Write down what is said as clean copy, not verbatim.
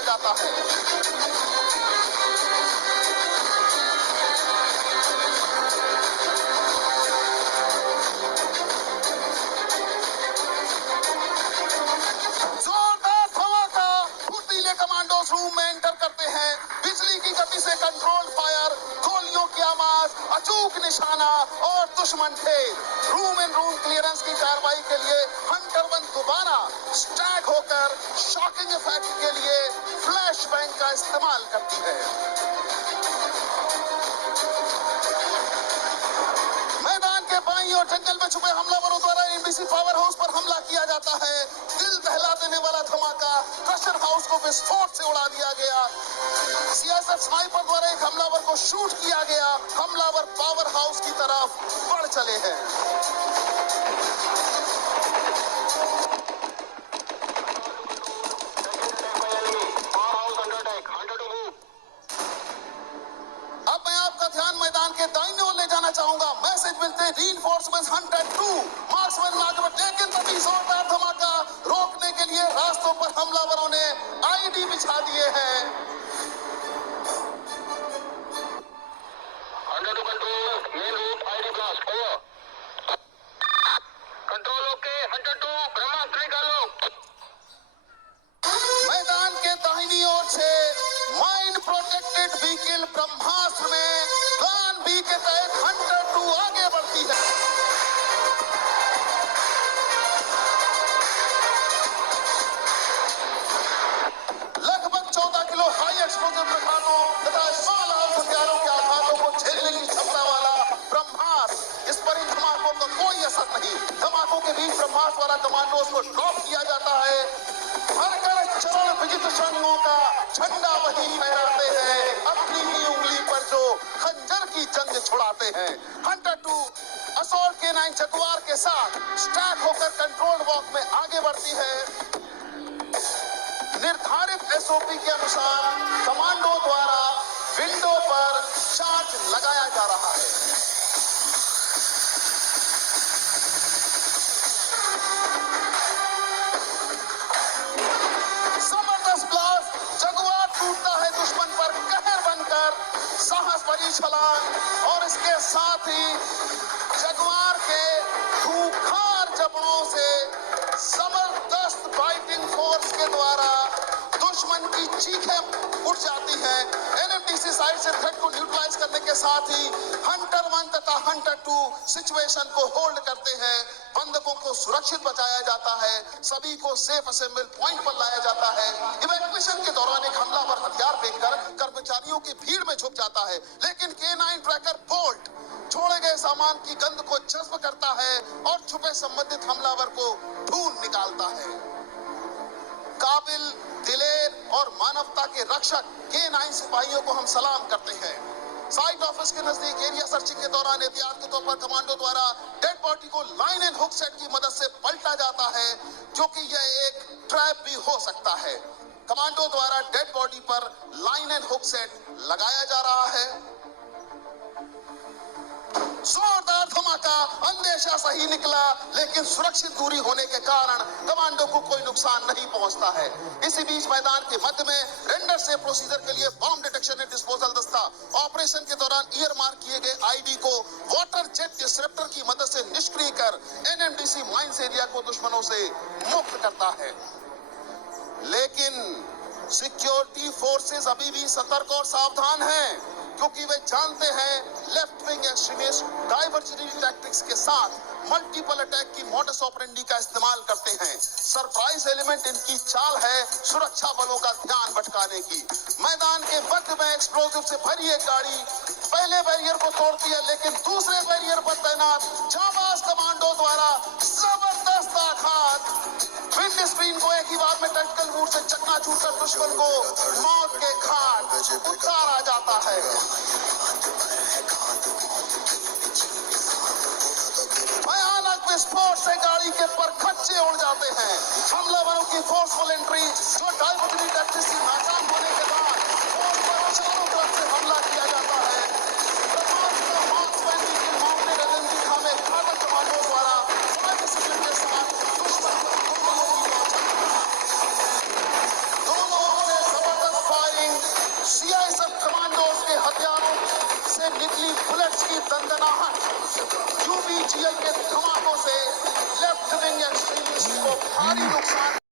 जाता है। जोरदार धमाका, फुर्तीले कमांडोज रूम में एंटर करते हैं। बिजली की गति से कंट्रोल फायर, गोलियों की आवाज, अचूक निशाना और दुश्मन थे। रूम इन रूम क्लियरेंस की कार्रवाई के लिए हंटर वन दोबारा स्टैक होकर शॉकिंग इफेक्ट के लिए फ्लैश बैंग का इस्तेमाल करती है। मैदान के बाईं और जंगल में छुपे हमलावरों द्वारा एनबीसी पावर हाउस पर हमला किया जाता है। दिल दहला देने वाला धमाका, क्रशर हाउस को विस्फोट से उड़ा दिया गया। सीएसएफ स्नाइपर द्वारा एक हमलावर को शूट किया गया। हमलावर पावर हाउस की तरफ बढ़ चले हैं। अब मैं आपका ध्यान मैदान के दाहिने ओर ले जाना चाहूंगा। मैसेज मिलते रीइंफोर्समेंट्स हंटेड 2 मार्क्समैन लागत, लेकिन तभी जोरदार धमाका रोकने के लिए रास्तों पर हमलावरों ने आईडी बिछा दिए हैं। Under to control, main route ID blast, over. Control okay, hunted 2 Brahmastra निकालो। मैदान के दाहिनी ओर से माइन प्रोटेक्टेड व्हीकल ब्रह्मास्त्र में प्लान बी के तहत हंटर 2 आगे बढ़ती है। लगभग 14 किलो हाई एक्सप्लोजिव ग्रेनेडों तथा स्मॉल आर्म्स हथियारों के आघातों को झेलने की क्षमता वाला ब्रह्मास्त्र, इस पर इन धमाकों का कोई असर नहीं। धमाकों के बीच ब्रह्मास्त्र वाला कमांडोज को ड्रॉप किया जाता है। भरकर चरण विजित सैनिकों का झंडा वही फहराते हैं, अपनी ही उंगली पर जो खंजर की जंग छुड़ाते हैं। हंटर 2 असॉल्ट K9 जगुआर के साथ स्टैक होकर कंट्रोल वॉक में आगे बढ़ती है। निर्धारित एसओपी के अनुसार कमांडो द्वारा विंडो पर चार्ज लगाया जा रहा है। जबरदस्त ब्लास्ट, जगुआर टूटता है दुश्मन पर कहर बनकर, साहस भरी छलांग और इसके साथ ही जगुआर के खूंखार जबड़ों से जबरदस्त फाइटिंग फोर्स के द्वारा दुश्मन की चीखें उठ जाती हैं। एनएमडीसी साइड से थ्रेट को न्यूट्रलाइज करने के साथ ही हंटर 1 तथा हंटर 2 सिचुएशन को होल्ड करते हैं। बंधकों को सुरक्षित बचाया जाता है, सभी को सेफ असेंबल पॉइंट पर लाया जाता है। इवैक्यूएशन के दौरान एक हमलावर हथियार फेंककर कर्मचारियों की भीड़ में छुप जाता है, लेकिन K9 ट्रैकर बोल्ट छोड़े गए सामान की गंध को जज्ब करता है और छुपे संबंधित हमलावर को ढूंढ निकालता है। काबिल, दिलेर और मानवता के रक्षक K9 सिपाहियों को हम सलाम करते हैं। साइट ऑफिस के नजदीक एरिया सर्चिंग के दौरान एहतियात के तौर पर कमांडो द्वारा डेड बॉडी को लाइन एंड हुक सेट की मदद से पलटा जाता है, जो कि यह एक ट्रैप भी हो सकता है। कमांडो द्वारा डेड बॉडी पर लाइन एंड हुक सेट लगाया जा रहा है। जोरदार धमाका, अंदेशा सही निकला, लेकिन सुरक्षित दूरी होने के कारण कमांडो को कोई नुकसान नहीं पहुंचता है। इसी बीच मैदान के मध्य में रेंडर से प्रोसीजर के लिए बॉम्ब डिटेक्शन एंड डिस्पोजल दस्ता ऑपरेशन के दौरान ईयर मार्क किए गए आईडी को वाटर जेट डिस्रप्टर की मदद से निष्क्रिय कर एनएमडीसी माइंस एरिया को दुश्मनों से मुक्त करता है। लेकिन सिक्योरिटी फोर्सेस अभी भी सतर्क और सावधान हैं, क्योंकि वे जानते हैं left wing extremist diversionary tactics के साथ मल्टीपल अटैक की मॉडस ऑपरेंडी का इस्तेमाल करते हैं। सरप्राइज एलिमेंट इनकी चाल है सुरक्षा बलों का ध्यान भटकाने की। मैदान के मध्य में एक्सप्लोजिव से भरी एक गाड़ी पहले बैरियर को तोड़ती है, लेकिन दूसरे बैरियर पर तैनात जाबाज कमांडो द्वारा जबरदस्त आघात विंड स्क्रीन को एक ही बार में टैक्टिकल मूव से चकनाचूर कर दुश्मन को मौत के घाट उतारा जाता है। भयानक विस्फोट से गाड़ी के परखच्चे उड़ जाते हैं। हमलावरों की फोर्सफुल एंट्री, जो डाइवर्जनरी टैक्टिक्स की नाकाम होने के बाद फोर्स पर चारों तरफ से हमला किया जाता है। कमांडो द्वारा के साथ दुश्मन को दोनों हथियारों से निकली बुलेट्स की दंदनाहट, यूबीजीएल के धमाकों से